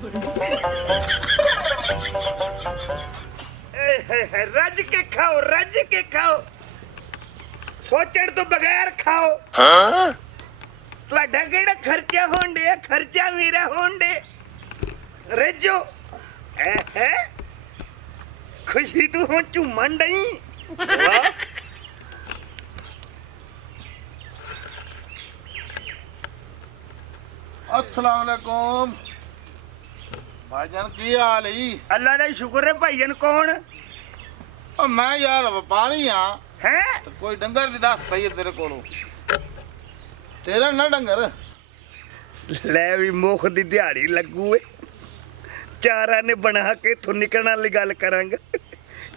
रज के खाओ, रज के खाओ, सोचण तो बगैर खाओ। ਤੁਹਾਡਾ ਕਿਹੜਾ ਖਰਚਾ ਹੋਣ ਡਿਆ, ਖਰਚਾ ਮੇਰਾ ਹੋਣ ਡੇ। ਰੱਜੋ खुशी तू ਹੁਣ ਝੂਮਣ ਡਈ। अस्सलाम वालेकुम भाईजान, की हाल है? अल्लाह का शुक्र है। भाईजन कौन मैं यार व्यापारी हाँ है? तो कोई डंगर दी दस पई तेरे कोलों। तेरा ना डंगर ले भी मुख दी दिहाड़ी लगू है, चारा ने बना के इथों निकलने वाली गल करांगा।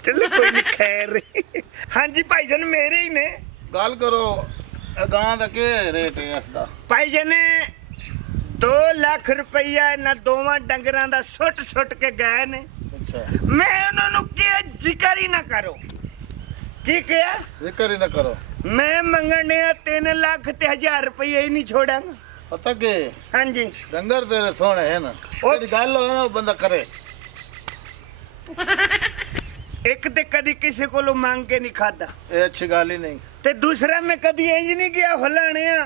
चलो कोई नहीं, खैर। हाँ जी भाईजन मेरे ही ने। गल करो, गां दा के रेट है इसदा? भाईजन 2 लाख रुपया इन्हां दोवां डंगरां दा सुट सुट के गए ने। अच्छा, मैं उन्होंने क्या जिक्र ही ना करो। की क्या जिक्र ही ना करो। मैं मंगने 3 लाख ते 1000 रुपये ही नहीं छोड़ांगा। पता के हाँ जी डंगर तेरे सोने है ना, तेरी गल हो ना वो बंदा करे। एक ते कदी किसी को मांग के नहीं खाता, ये अच्छी गल ही नहीं। ते दूसरा मैं कदी इंज नहीं गया फलाने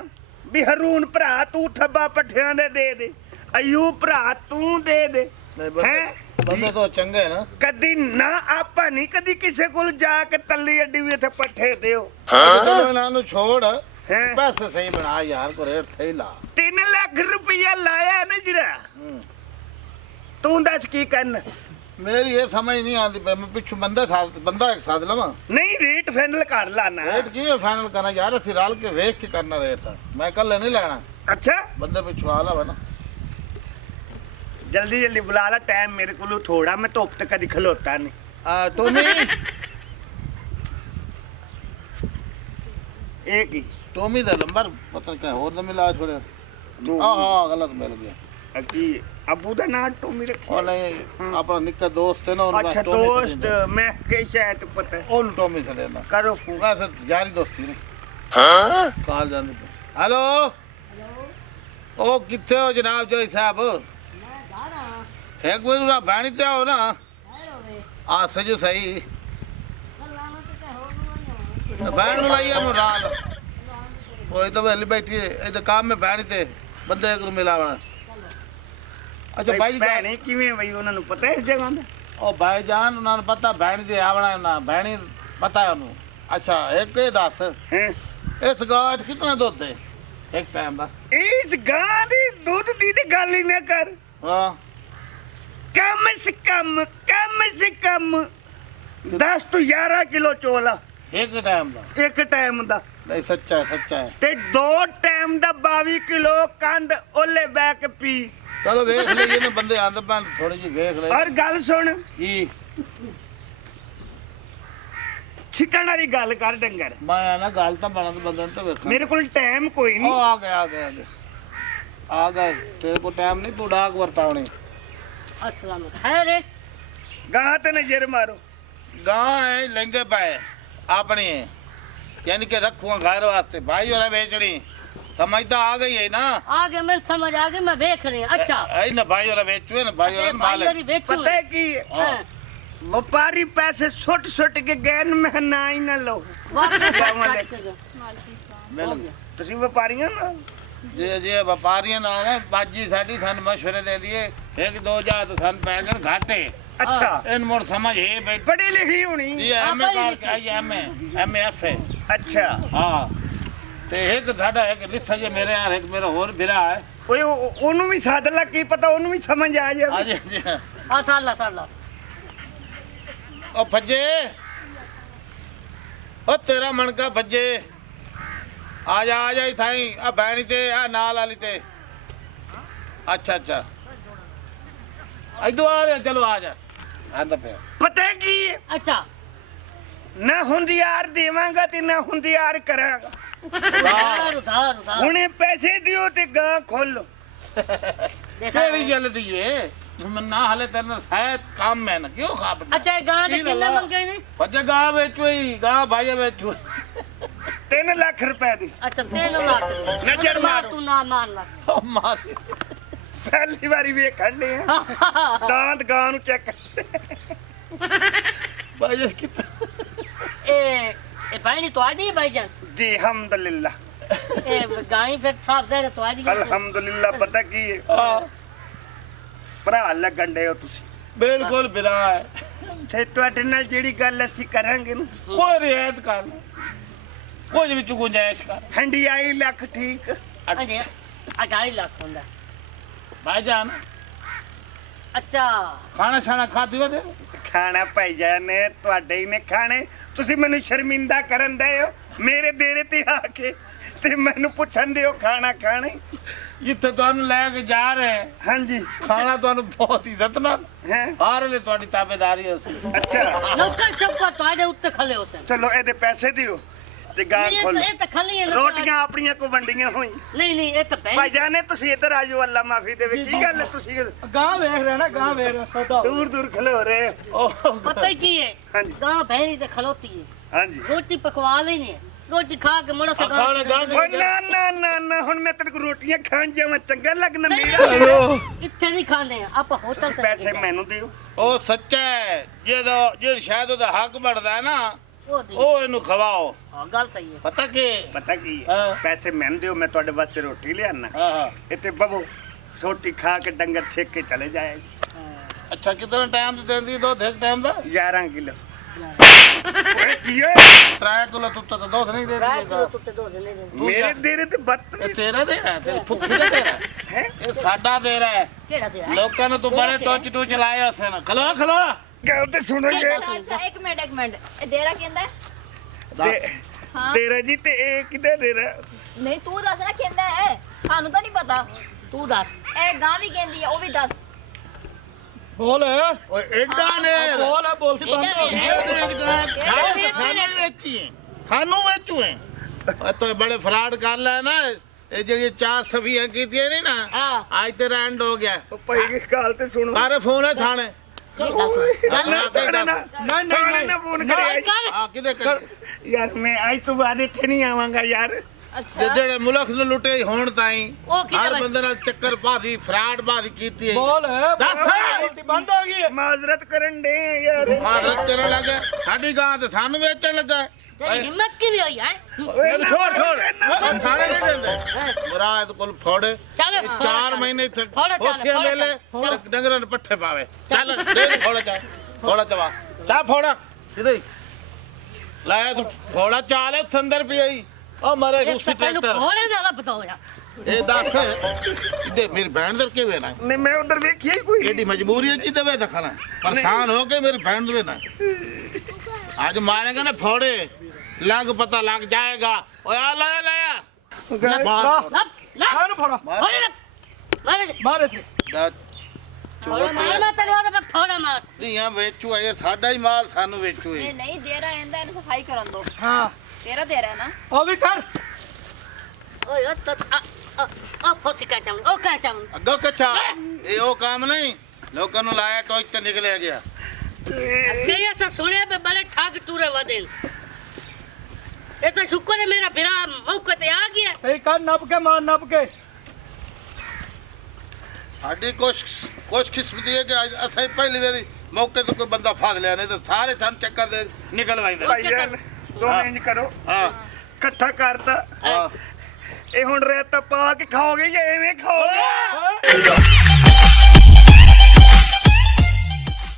भी हरून भरा तू थब्बा पट्ठियां दे अयूब भरा तू दे नहीं बंदे तो चंगे है ना। कदी ना आपा नहीं कदी किसी को जाके तली अड्डी भी इथे पट्ठे दियो। नानू छोड़, हैं? पैसे सही बना यार, को रेट सही ला। 3 लाख रुपया लाया ना जिड़ा, तू दस की करना। मेरी ये समझ नहीं आती, मैं पिछू बंदा एक साथ लवा। नहीं रेट फाइनल कर लाना। रेट की फाइनल करना यार, असि रल के वेख के करना रेट था। मैं कल नहीं लेना। अच्छा बंदे पिछू आ ला ना। जल्दी जल्दी बुला ला, टाइम मेरे को थोड़ा, मैं धुप ते कदी खलोता नहीं। टोमी एक ही टोमी दा नंबर पता क्या होर दा मिला छोड़े। हां गलत मिल गया। अजी अबू दा नाम टोमी रखी। ओ नहीं, अपना निक्का दोस्त है ना उनका। अच्छा दोस्त, मैं के शायद पता है। ओन टोमी से लेना करो फोन। वैसे यारी दोस्ती नहीं। हां कॉल जाने पे। हेलो ओ किथे हो जनाब जोई साहब? एक बार उरा बाणी ते आओ ना। आ सजो सही बैठ लाई हम रात ओए तो वेली बैठी है इधर काम में बैठ ते बंदे को मिलावना। अच्छा भाई भैणी किवें भाई उन्हां नु पता है इस जगह में? ओ भाईजान उन्हां नु पता बैठ दे आवना ना, बैणी पता है उन्हें। अच्छा एक ये दस हैं इस गाय च कितना दुध है एक टाइम दा? इस गां दी दूध दी ते गल ही ना कर। हां कम से कम 10 तो 11 किलो चोला एक टाइम दा? एक टाइम दा। नहीं सच्चा है। ते 2 टाइम दा 22 किलो कंद ओले बैक पी। चलो देख लइए ना, बंदे आंदे पैन थोड़ी जी देख ले। और गल सुन, की छिकण वाली गल कर डंगर। मैं ना गल तो बना तो बंदे तो वेख। मेरे को टाइम कोई ओ नहीं। आ गया तेरे को टाइम नहीं, तू डाक वरतावनी। अस्सलाम है रे। गां ते नजर मारो। गां है लेंगे पाए अपनी है, यानी कि रखूंगा घर वास्ते। भाई और बेचनी समझ तो आ गई है ना? आगे मैं समझ आ गई, मैं देख रही हूं। अच्छा है ना, भाई और बेचू है ना, भाई और मालिक। पता है की व्यापारी पैसे सुट सुट के गैन में ना ही ना लो। तुसी व्यापारियां ना जे व्यापारियां ना ना बाजी साडी सन मशवरे दे दिए, 1-2 तो सन पै गए घाटे। अच्छा इन मोर समझ है बैठ पढ़ी लिखी होनी। जी एमए कर आई एमएफ है। अच्छा हां ते एक साडा एक लिसा जे मेरे यार एक मेरा और बिरा है, ओए ओनु भी साध ला, की पता ओनु भी समझ आ जाए। आ जी हां साला ओ फज्जे ओ तेरा मन का फज्जे आ जा थाई आ बैणी ते आ नाल वाली ते। अच्छा इधर आ रहे, चलो आ जा आंदा पे। पता है की अच्छा ना हुंदियार देवांगा ते ना हुंदियार करांगा। उधार हुणे पैसे दियो ते गां खोलो। केड़ी जल्दी है मैं ना हले तेरे शायद काम में ना क्यों खा। अच्छा गां दे किन्ने मंगे ने? फज्जे गां बेचो ही गां भाई बेचो 3 लाख रुपए दी। अच्छा 3 लाख नजर मारो। तू ना मान ला। ओ मार ਪਹਿਲੀ ਵਾਰੀ ਵੇਖਣ ਦੇ ਆ ਦਾੰਦ ਗਾਂ ਨੂੰ ਚੈੱਕ ਭਾਈ ਕਿੱਥੇ ਇਹ ਬਹਿਣੀ ਤੁਹਾਡੀ ਹੈ ਭਾਈਜਾਨ ਜੀ ਹਮਦੁਲਿਲਾ ਇਹ ਗਾਈ ਫਿਰ ਸਾਫ ਦੇ ਤੁਹਾਡੀ ਹੈ ਅਲਹਮਦੁਲਿਲਾ ਪਤਾ ਕੀ ਹੈ ਹਾਂ ਭਰਾ ਲੱਗਣ ਦੇ ਹੋ ਤੁਸੀਂ ਬਿਲਕੁਲ ਬਿਰਾ ਹੈ ਤੇ ਤੁਹਾਡੇ ਨਾਲ ਜਿਹੜੀ ਗੱਲ ਅਸੀਂ ਕਰਾਂਗੇ ਨਾ ਕੋਈ ਰਿਆਇਤ ਕਰ ਕੁਝ ਵਿੱਚ ਗੁੰਜਾਇਸ਼ ਕਰ ਹੰਡਿਆਈ ਲੱਖ ਠੀਕ ਅਜੇ 2.5 ਲੱਖ ਹੁੰਦਾ ਭਾਈਜਾਨ ਅੱਛਾ ਖਾਣਾ ਛਾਣਾ ਖਾਦੀ ਵਦੇ ਖਾਣਾ ਭਾਈ ਜਾਨ ਨੇ ਤੁਹਾਡੇ ਹੀ ਨੇ ਖਾਣੇ ਤੁਸੀਂ ਮੈਨੂੰ ਸ਼ਰਮਿੰਦਾ ਕਰਨ ਦੇ ਹੋ ਮੇਰੇ ਡੇਰੇ ਤੇ ਆ ਕੇ ਤੇ ਮੈਨੂੰ ਪੁੱਛਣ ਦਿਓ ਖਾਣਾ ਖਾਣੇ ਜਿੱਥੇ ਤੁਹਾਨੂੰ ਲੈ ਕੇ ਜਾ ਰਹੇ ਹਾਂਜੀ ਖਾਣਾ ਤੁਹਾਨੂੰ ਬਹੁਤ ਇੱਜ਼ਤ ਨਾਲ ਹੈ ਹਰ ਵੇਲੇ ਤੁਹਾਡੀ ਤਾਬੇਦਾਰੀ ਹੈ ਅੱਛਾ ਨੌਕਰ ਚੌਕਾ ਤੁਹਾਡੇ ਉੱਤੇ ਖਲੇ ਹੋ ਸਨ ਚਲੋ ਇਹਦੇ ਪੈਸੇ ਦਿਓ ਤੇ ਗਾਂ ਖੋਲੋ ਇਹ ਤਾਂ ਖਲੀ ਹੈ ਰੋਟੀਆਂ ਆਪਣੀਆਂ ਕੋ ਵੰਡੀਆਂ ਹੋਈ ਨਹੀਂ ਇਹ ਤਾਂ ਭਾਈ ਬਹਿਣੀ ਜਾਨ ਨੇ ਤੁਸੀਂ ਇੱਧਰ ਆਜੋ ਅੱਲਾ ਮਾਫੀ ਦੇਵੇ ਕੀ ਗੱਲ ਹੈ ਤੁਸੀਂ ਗਾਂ ਵੇਖ ਰਿਹਾ ਨਾ ਗਾਂ ਵੇਖ ਰਿਹਾ ਸੌਦਾ ਦੂਰ ਦੂਰ ਖਲੋ ਰਹੇ ਉਹ ਪਤਾ ਕੀ ਹੈ ਹਾਂਜੀ ਗਾਂ ਬਹਿਣੀ ਤੇ ਖਲੋਤੀ ਹੈ ਹਾਂਜੀ ਰੋਟੀ ਪਕਵਾ ਲੈਣੀ ਹੈ ਰੋਟੀ ਖਾ ਕੇ ਮੁੜਾ ਖਾਣੇ ਗਾਂ ਓ ਨਾ ਨਾ ਨਾ ਨਾ ਹੁਣ ਮੈਂ ਤੇਰੇ ਕੋ ਰੋਟੀਆਂ ਖਾਣ ਜਾਵਾਂ ਚੰਗਾ ਲੱਗਣਾ ਮੇਰਾ ਇੱਥੇ ਨਹੀਂ ਖਾਂਦੇ ਆਪਾਂ ਹੋਟਲ ਤੇ ਪੈਸੇ ਮੈਨੂੰ ਦਿਓ ਉਹ ਸੱਚਾ ਹੈ ਜੇ ਸ਼ਾਇਦ ਉਹਦਾ ਹੱਕ ਬਣਦਾ ਹੈ ਨਾ ਉਹ ਦੀ ਉਹ ਇਹਨੂੰ ਖਵਾਓ ਹਾਂ ਗੱਲ ਸਹੀ ਹੈ ਪਤਾ ਕੀ ਪਤਾ ਕੀ ਹੈ ਹਾਂ। ਪੈਸੇ ਮੈਨੂੰ ਦਿਓ ਮੈਂ ਤੁਹਾਡੇ ਵਾਸਤੇ ਰੋਟੀ ਲਿਆਣਾ ਹਾਂ ਹਾਂ ਇੱਥੇ ਬਬੋ ਰੋਟੀ ਖਾ ਕੇ ਡੰਗਰ ਛੇਕ ਕੇ ਚਲੇ ਜਾਏ ਅੱਛਾ ਕਿਤਨਾ ਟਾਈਮ ਤੇ ਦਿੰਦੀ ਦੋ ਦੇਖ ਟਾਈਮ ਦਾ 11 ਕਿਲੋ ਓਏ ਕੀ ਹੈ 3 ਕਿਲੋ ਤੁੱਤਾ ਤਾਂ ਦੁੱਧ ਨਹੀਂ ਦੇ ਰਾਤ ਦਿੰਦਾ ਨੂੰ ਟੁੱਟੇ ਦੋ ਦਿਨ ਦੇ ਮੇਰੇ ਦੇਰੇ ਤੇ ਇਹ ਬਦਤਮੀਜ਼ ਤੇਰਾ ਦੇ ਹੈ ਤੇਰੀ ਫੁੱਫੀ ਦਾ ਤੇਰਾ ਹੈ ਇਹ ਸਾਡਾ ਦੇ ਰਿਹਾ ਹੈ ਕਿਹੜਾ ਦੇ ਲੋਕਾਂ ਨੂੰ ਤੂੰ ਬੜੇ ਟੋਚ ਟੂਚ ਲਾਏ ਹਸੇ ਨਾ ਖਲੋ ਖਲੋ ਗੱਲ ਤੇ ਸੁਣੋਗੇ ਅੱਛਾ ਇੱਕ ਮਿੰਟ ਇਹ ਦੇਰਾ ਕਹਿੰਦਾ ਹੈ? ਹਾਂ। ਤੇਰਾ ਜੀ ਤੇ ਇਹ ਕਿਤੇ ਦੇਰਾ ਨਹੀਂ ਤੂੰ ਦੱਸ ਨਾ ਕਹਿੰਦਾ ਹੈ ਸਾਨੂੰ ਤਾਂ ਨਹੀਂ ਪਤਾ ਤੂੰ ਦੱਸ ਇਹ ਗਾਂ ਵੀ ਕਹਿੰਦੀ ਹੈ ਉਹ ਵੀ ਦੱਸ ਬੋਲ ਓਏ ਐਡਾ ਨੇ ਬੋਲਦੀ ਬੰਦ ਹੋ ਗਈ ਸਾਨੂੰ ਵੇਚੂ ਹੈ ਤੋ ਬੜੇ ਫਰਾਡ ਕਰ ਲੈ ਨਾ ਇਹ ਜਿਹੜੀਆਂ 4 ਸਫੀਆਂ ਕੀਤੀਆਂ ਨੇ ਨਾ ਹਾਂ ਅੱਜ ਤੇ ਰੈਂਡ ਹੋ ਗਿਆ ਉਹ ਭਾਈ ਇਹ ਗੱਲ ਤੇ ਸੁਣੋ ਕਰ ਫੋਨ ਹੈ ਥਾਣੇ ਕੀ ਗੱਲ ਸੁਣ ਨਾ ਛੱਡਣਾ ਨਹੀਂ, ਨਹੀਂ ਨਾ ਫੋਨ ਕਰਿਆ ਕਰ ਆ ਕਿਤੇ ਕਰ ਯਾਰ ਮੈਂ ਅੱਜ ਤੋਂ ਬਾਅਦ ਇੱਥੇ ਨਹੀਂ ਆਵਾਂਗਾ ਯਾਰ ਅੱਛਾ ਜਿਹੜੇ ਮੁਲਕ ਨੂੰ ਲੁੱਟੇ ਹੋਣ ਤਾਈਂ ਉਹ ਕੀ ਹਰ ਕਰ ਬੰਦੇ ਨਾਲ ਚੱਕਰ ਪਾਦੀ ਫਰਾਡ ਬਾਦੀ ਕੀਤੀ ਹੈ ਬੋਲ ਦੱਸ। ਬੋਲਦੀ ਬੰਦ ਹੋ ਗਈ ਮਾਜ਼ਰਤ ਕਰਨ ਦੇ ਯਾਰ ਮਾਦਰਤ ਕਰਨ ਲੱਗਾ ਸਾਡੀ ਗਾਂ ਤੇ ਸਾਨੂੰ ਵੇਚਣ ਲੱਗਾ ਤੇਰੀ ਹਿੰਮਤ ਕਿਵੇਂ ਹੋਈ ਹੈ ਮੈਨੂੰ ਛੋੜ ਥਾਣੇ ਨਹੀਂ ਦਿੰਦੇ ਮੁਰਾਦ ਕੋਲ ਫੜ ਚੱਲ 4 ਮਹੀਨੇ ਤੱਕ ਫੋੜਾ ਚੱਲ, ਉਸੇ ਫੋੜਾ ਵੇਲੇ ਡੰਗਰਾਂ ਨੂੰ ਪੱਠੇ ਪਾਵੇ ਚੱਲ ਦੇ ਫੋੜਾ ਚਾ ਫੋੜਾ ਚਵਾ ਚਾ ਫੋੜਾ ਕਿਦੇ ਲਾਇਆ ਤੂੰ ਫੋੜਾ ਚਾਲ ਉੱਥੇ ਅੰਦਰ ਪਈ ਆਈ ਉਹ ਮਾਰੇ ਰੂਸੀ ਤੈਨੂੰ ਟਰੈਕਟਰ ਫੋੜੇ ਦਾ ਬਤਾਓ ਯਾਰ ਇਹ ਦੱਸ ਦੇ ਮੇਰੀ ਭੈਣ ਦਰ ਕਿਵੇਂ ਨਾ ਨਹੀਂ ਮੈਂ ਉਧਰ ਵੇਖਿਆ ਹੀ ਕੋਈ एडी मजबूरी है जी दबे दखना परेशान हो के मेरी बहन दे ना आज मारेगा ना फोड़े लग पता लग जाएगा ओए आ लाया लाया ਲੱਭ ਲੱਭ ਖਾਣ ਫੜਾ ਫੋੜੇ ਨਾ ਮਾਰੇ ਮਾਰੇ ਤੇ ਫੋੜਾ ਮਾਰਨਾ ਤੈਨੂੰ ਉਹਦੇ ਫੋੜਾ ਮਾਰ ਧੀਆਂ ਵੇਚੂ ਇਹ ਸਾਡਾ ਹੀ ਮਾਲ ਸਾਨੂੰ ਵੇਚੂ ਇਹ ਇਹ ਨਹੀਂ ਦੇਰਾ ਇਹਦਾ ਇਹਨੂੰ ਸਫਾਈ ਕਰਨ ਦੋ ਹਾਂ ਤੇਰਾ ਦੇਰਾ ਹੈ ਨਾ ਉਹ ਵੀ ਕਰ ਓਏ ਉਹ ਤਾਂ ਆ ਫੋਸੀ ਕਾ ਚਾਉਂ ਉਹ ਕਾ ਚਾਉਂ ਅੱਗੋਂ ਕੱਚਾ ਇਹ ਉਹ ਕੰਮ ਨਹੀਂ ਲੋਕਾਂ ਨੂੰ ਲਾਇਆ ਟੋਚ ਤੇ ਨਿਕਲਿਆ ਗਿਆ ਅੱਗੇ ਐਸਾ ਸੁਣਿਆ ਵੀ ਬੜੇ ਠੱਗ ਟੂਰੇ ਵਧੇ ਇਹ ਤਾਂ ਸ਼ੁਕਰ ਹੈ ਮੇਰਾ ਬਿਰਾ ਮੌਕੇ ਤੇ ਆ ਗਿਆ ਸਹੀ ਕਰ ਨੱਪ ਕੇ ਮਾਰ ਨੱਪ ਕੇ ਸਾਡੀ ਕੋਸ਼ਿਸ਼ ਕਿਸਮਤ ਹੈ ਕਿ ਅੱਜ ਅਸੀਂ ਪਹਿਲੀ ਵਾਰੀ ਮੌਕੇ ਤੇ ਕੋਈ ਬੰਦਾ ਫਾਦ ਲਿਆ ਨਹੀਂ ਤਾਂ ਸਾਰੇ ਸਾਨੂੰ ਚੱਕਰ ਦੇ ਨਿਕਲ ਆਈਦੇ ਭਾਈ ਜਾਨ ਦੋ ਇੰਜ ਕਰੋ ਹਾਂ ਇਕੱਠਾ ਕਰਤਾ ਹਾਂ ਇਹ ਹੁਣ ਰੇਤਾ ਪਾ ਕੇ ਖਾਓਗੇ ਜਾਂ ਐਵੇਂ ਖਾਓਗੇ